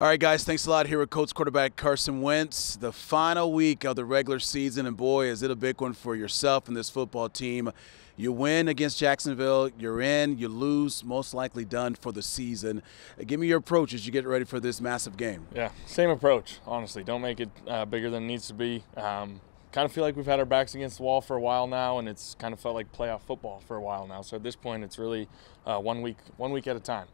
All right, guys, thanks a lot. Here with Colts quarterback Carson Wentz. The final week of the regular season, and boy, is it a big one for yourself and this football team. You win against Jacksonville, you're in, you lose, most likely done for the season. Give me your approach as you get ready for this massive game. Yeah, same approach, honestly. Don't make it bigger than it needs to be. Kind of feel like we've had our backs against the wall for a while now, and it's kind of felt like playoff football for a while now. So at this point, it's really 1 week at a time.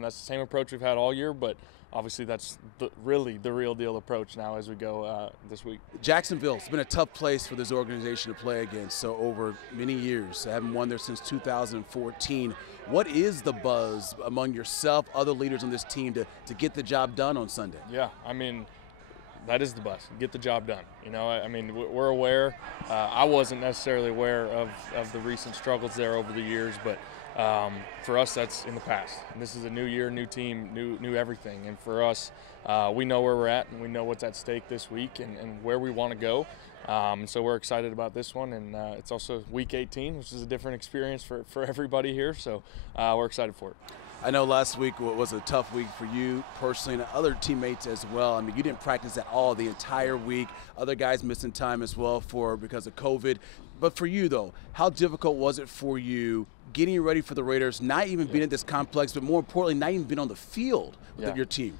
That's the same approach we've had all year, but obviously that's really the real deal approach now as we go this week. Jacksonville's been a tough place for this organization to play against. So over many years, they haven't won there since 2014. What is the buzz among yourself, other leaders on this team to get the job done on Sunday? Yeah, I mean, that is the bus. Get the job done. You know, I mean, we're aware. I wasn't necessarily aware of the recent struggles there over the years, but for us, that's in the past. And this is a new year, new team, new everything. And for us, we know where we're at, and we know what's at stake this week and where we want to go. So we're excited about this one, and it's also week 18, which is a different experience for everybody here. So we're excited for it. I know last week was a tough week for you personally and other teammates as well. I mean, you didn't practice at all the entire week. Other guys missing time as well because of COVID. But for you, though, how difficult was it for you getting ready for the Raiders, not even being at this complex, but more importantly, not even being on the field with your team?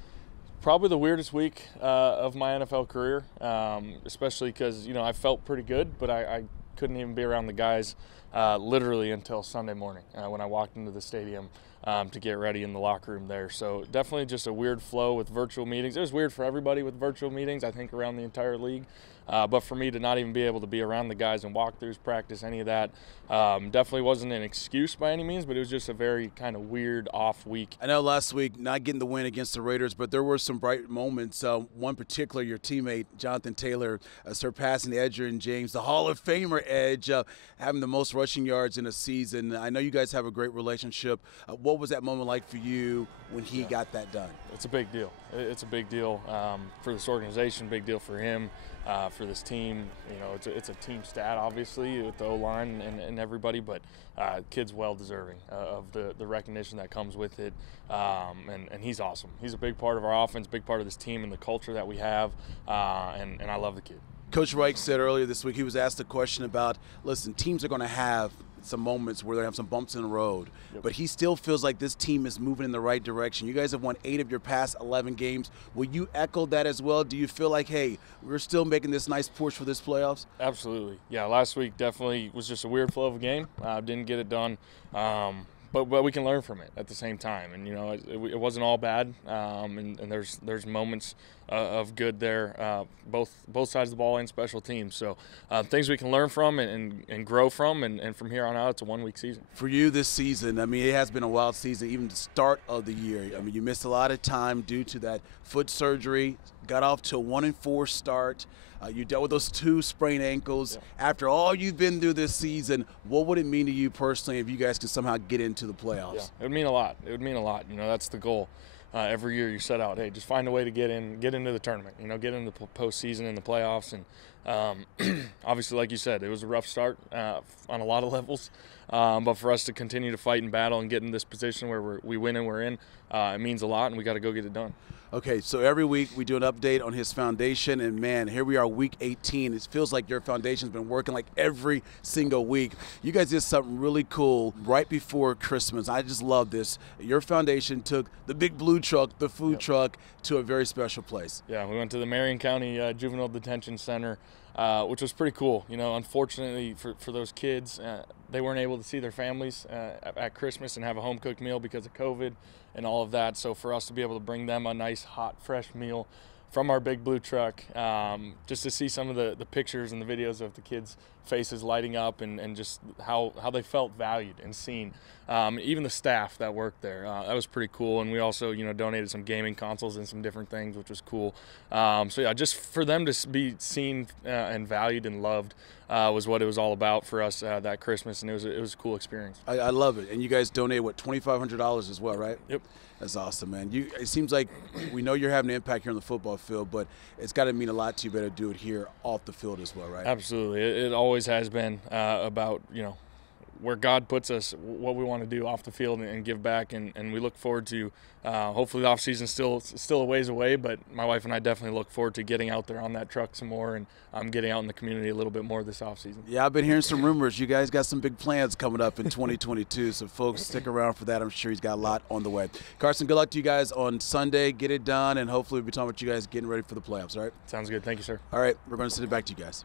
Probably the weirdest week of my NFL career, especially because, you know, I felt pretty good, but I couldn't even be around the guys literally until Sunday morning when I walked into the stadium to get ready in the locker room there. So definitely just a weird flow with virtual meetings. It was weird for everybody with virtual meetings, I think, around the entire league. But for me to not even be able to be around the guys and walkthroughs, practice, any of that, definitely wasn't an excuse by any means, but it was just a very kind of weird off week. I know last week not getting the win against the Raiders, but there were some bright moments. One particular, your teammate, Jonathan Taylor, surpassing Edgerrin James, the Hall of Famer Edge, having the most rushing yards in a season. I know you guys have a great relationship. What was that moment like for you when he got that done? It's a big deal. It's a big deal for this organization, big deal for him, for this team. You know, it's a team stat, obviously, with the O-line and everybody, but kid's well deserving of the recognition that comes with it, and he's awesome. He's a big part of our offense, big part of this team and the culture that we have, and I love the kid. Coach Reich said earlier this week, he was asked a question about, listen, teams are going to have some moments where they have some bumps in the road, but he still feels like this team is moving in the right direction. You guys have won 8 of your past 11 games. Will you echo that as well? Do you feel like, hey, we're still making this nice push for this playoffs? Absolutely. Yeah, last week definitely was just a weird flow of a game. Didn't get it done. But we can learn from it at the same time, and you know it wasn't all bad, and there's moments of good there, both sides of the ball and special teams. So things we can learn from and grow from, and from here on out, it's a 1 week season. For you this season, I mean, it has been a wild season, even the start of the year. I mean, you missed a lot of time due to that foot surgery, got off to a 1-4 start. You dealt with those 2 sprained ankles. Yeah. After all you've been through this season, what would it mean to you personally if you guys could somehow get into the playoffs? Yeah, it would mean a lot. It would mean a lot. You know, that's the goal. Every year you set out, hey, just find a way to get into the tournament. You know, get into the postseason and the playoffs. And obviously, like you said, it was a rough start on a lot of levels. But for us to continue to fight and battle and get in this position where we win and we're in, it means a lot, and we got to go get it done. Okay, so every week we do an update on his foundation, and man, here we are, week 18. It feels like your foundation's been working like every single week. You guys did something really cool right before Christmas. I just love this. Your foundation took the big blue truck, the food truck, to a very special place. Yeah, we went to the Marion County Juvenile Detention Center, which was pretty cool. You know, unfortunately for those kids, they weren't able to see their families at Christmas and have a home-cooked meal because of COVID and all of that. So for us to be able to bring them a nice, hot, fresh meal from our big blue truck, just to see some of the pictures and the videos of the kids' faces lighting up and just how they felt valued and seen. Even the staff that worked there, that was pretty cool. And we also, you know, donated some gaming consoles and some different things, which was cool. So yeah, just for them to be seen and valued and loved was what it was all about for us that Christmas, and it was a cool experience. I love it. And you guys donated, what, $2,500 as well, right? Yep. That's awesome, man. It seems like we know you're having an impact here on the football field, but it's got to mean a lot to you. Better do it here off the field as well, right? Absolutely. It always has been about, you know, where God puts us, what we want to do off the field and give back. And we look forward to hopefully the off season still a ways away, but my wife and I definitely look forward to getting out there on that truck some more and getting out in the community a little bit more this off season. Yeah, I've been hearing some rumors. You guys got some big plans coming up in 2022, so folks stick around for that. I'm sure he's got a lot on the way. Carson, good luck to you guys on Sunday. Get it done, and hopefully we'll be talking about you guys getting ready for the playoffs, all right? Sounds good. Thank you, sir. All right, we're going to send it back to you guys.